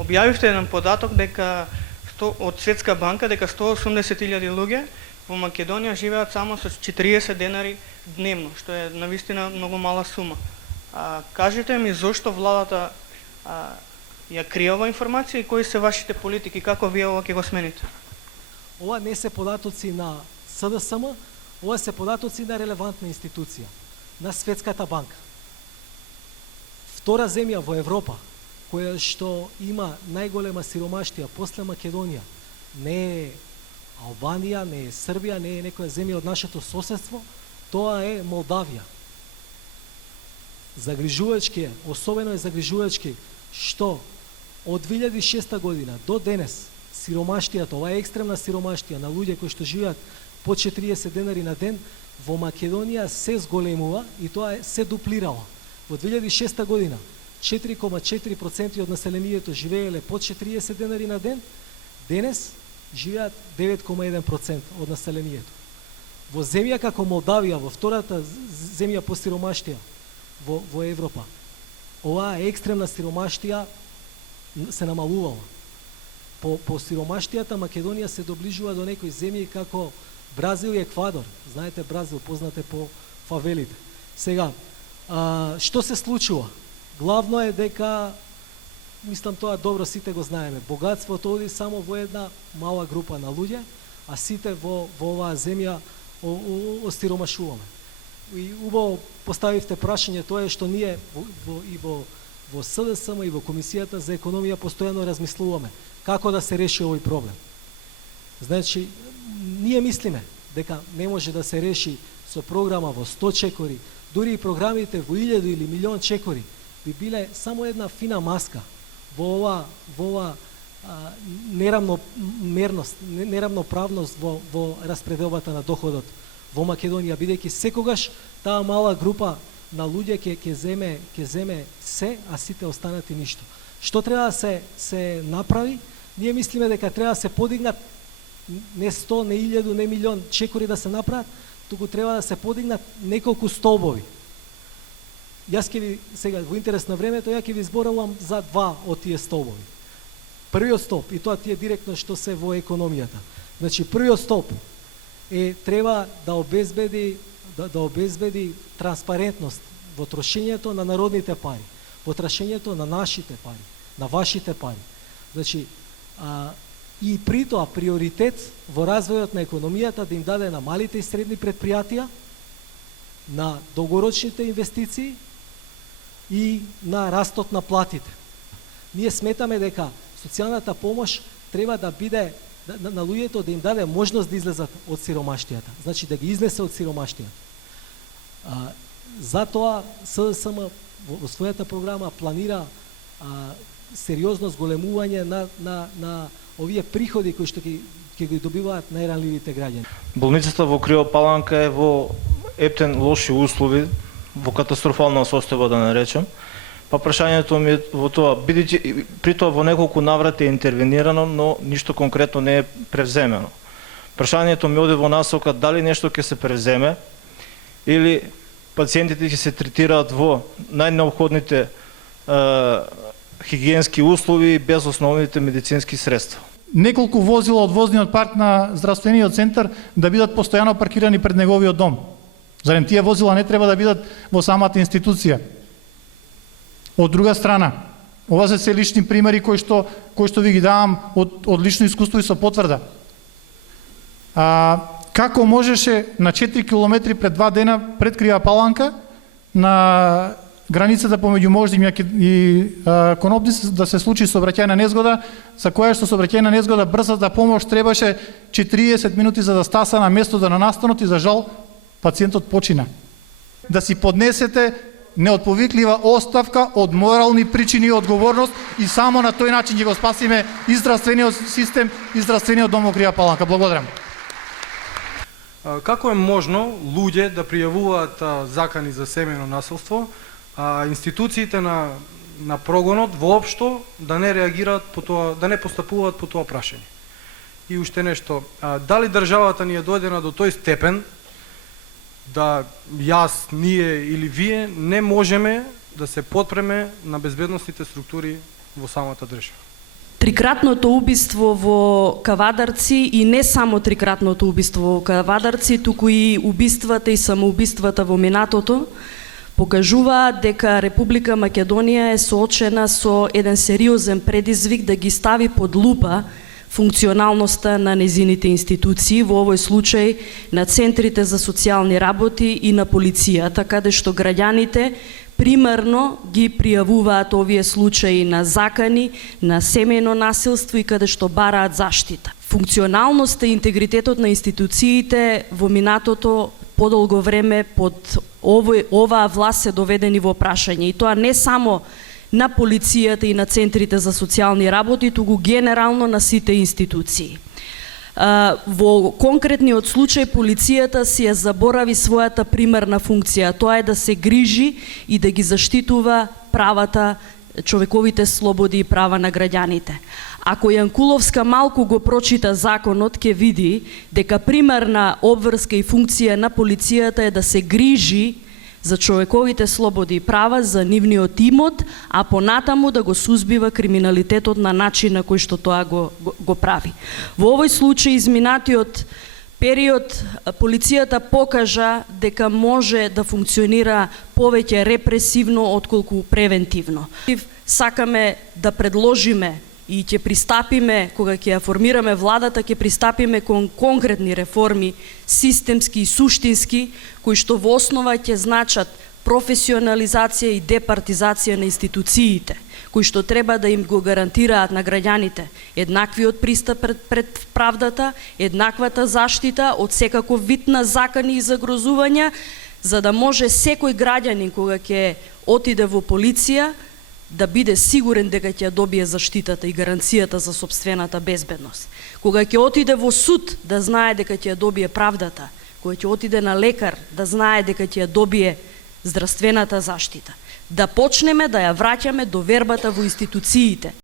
Објавивте еден податок дека од Светска банка дека 180.000 луѓе во Македонија живеат само со 40 денари дневно, што е навистина многу мала сума. Кажете ми зошто владата ја крие ова информација и кои се вашите политики, како вие ова ќе го смените? Ова не се податоци на СДСМ, ова се податоци на релевантна институција, на Светската банка. Втора земја во Европа која што има најголема сиромаштија после Македонија, не е Албанија, не е Србија, не е некоја земја од нашето соседство, тоа е Молдавија. Загрижувачки е, особено е загрижувачки што од 2006 година до денес сиромаштијата, ова е екстремна сиромаштија на луѓе кои што живеат по 40 денари на ден во Македонија се зголемува и тоа е се дуплирала. Во 2006 година 4,4% од населението живееле под 40 денари на ден, денес живеат 9,1% од населението. Во земја како Молдавија, во втората земја по сиромаштија во Европа, оваа екстремна сиромаштија се намалувала. По сиромаштијата Македонија се доближува до некои земји како Бразил и Еквадор. Знаете, Бразил познате по фавелите. Сега, што се случува? Главно е дека, мислам тоа добро сите го знаеме, богатството оди само во една мала група на луѓе, а сите во оваа земја остиромашуваме. И убаво поставивте прашање, тоа е што ние во СДСМ и во Комисијата за економија постојано размислуваме како да се реши овој проблем. Значи, ние мислиме дека не може да се реши со програма во 100 чекори, дури и програмите во 1000 или милион чекори би биле само една фина маска во ова неравноправност во распределбата на доходот во Македонија, бидејќи секогаш таа мала група на луѓе ќе земе се, а сите останати ништо. Што треба да се направи? Ние мислиме дека треба да се подигнат не 100, не 1000, не милион чекори да се направат, туку треба да се подигнат неколку столбови. Јас ќе ви, сега, во интерес на времето, ја ќе ви зборувам за два од тие столбови. Првиот столб, и тоа тие директно што се во економијата. Значи, првиот столб е треба да обезбеди транспарентност во трошењето на народните пари, во трошењето на нашите пари, на вашите пари. Значи, и при тоа приоритет во развојот на економијата да им даде на малите и средни предпријатија, на долгорочните инвестиции и на растот на платите. Ние сметаме дека социјалната помош треба да биде на луѓето да им даде можност да излезат од сиромаштијата, значи да ги изнесе од сиромаштијата. Затоа СДСМ во својата програма планира сериозно зголемување на овие приходи кои што ќе ги добиваат најранливите граѓани. Болницата во Криво Паланка е во ептен лоши услови, во катастрофална состојба да наречем. Па прашањето ми е во тоа, бидејќи при тоа во неколку наврати е интервенирано, но ништо конкретно не е превземено. Прашањето ми оди во насока дали нешто ќе се превземе или пациентите ќе се третираат во најнеопходните хигиенски услови без основните медицински средства. Неколку возила од возниот парк на здравствениот центар да бидат постојано паркирани пред неговиот дом. Зарем тие возила не треба да бидат во самата институција? Од друга страна, ова се лични примери кои што ви ги давам од лично искуство и со потврда. Како можеше на 4 километри пред 2 дена пред Крива Паланка на границата помеѓу Мождим и Конопница да се случи сообраќајна незгода, за која што сообраќајна незгода брзата помош требаше 40 минути за да стаса на местото на настанот и за жал пациентот почина. Да си поднесете неотповиклива оставка од морални причини и одговорност и само на тој начин ќе го спасиме и здравствениот систем и здравствениот дом во Крива Паланка. Благодарам. Како е можно луѓе да пријавуваат закани за семејно насилство, а институциите на прогонот воопшто да не реагираат по тоа, да не постапуваат по тоа прашање? И уште нешто, дали државата ни е дојдена до тој степен да јас, ние или вие не можеме да се потпреме на безбедносните структури во самата држава? Трикратното убиство во Кавадарци и не само трикратното убиство во Кавадарци, туку и убиствата и самоубиствата во минатото покажуваат дека Република Македонија е соочена со еден сериозен предизвик да ги стави под лупа функционалноста на незините институции, во овој случај на центрите за социјални работи и на полицијата, каде што граѓаните примерно ги пријавуваат овие случаи на закани, на семејно насилство и каде што бараат заштита. Функционалноста и интегритетот на институциите во минатото подолго време под оваа власт се доведени во прашање. И тоа не само на полицијата и на центрите за социјални работи, туку генерално на сите институции. Во конкретниот случај полицијата си ја заборави својата примерна функција, тоа е да се грижи и да ги заштитува правата, човековите слободи и права на граѓаните. Ако Јанкуловска малку го прочита законот, ќе види дека примерна обврска и функција на полицијата е да се грижи за човековите слободи и права, за нивниот имот, а понатаму да го сузбива криминалитетот на начин на кој што тоа го прави. Во овој случај, изминатиот период, полицијата покажа дека може да функционира повеќе репресивно отколку превентивно. Сакаме да предложиме и ќе пристапиме, кога ќе ја формираме владата, ќе пристапиме кон конкретни реформи, системски и суштински, кои што во основа ќе значат професионализација и департизација на институциите, кои што треба да им го гарантираат на граѓаните еднаквиот пристап пред правдата, еднаквата заштита од секаков вид на закани и загрозувања, за да може секој граѓанин кога ќе отиде во полиција да биде сигурен дека ќе добие заштитата и гаранцијата за сопствената безбедност. Кога ќе отиде во суд, да знае дека ќе добие правдата. Кога ќе отиде на лекар, да знае дека ќе добие здравствената заштита. Да почнеме да ја враќаме довербата во институциите.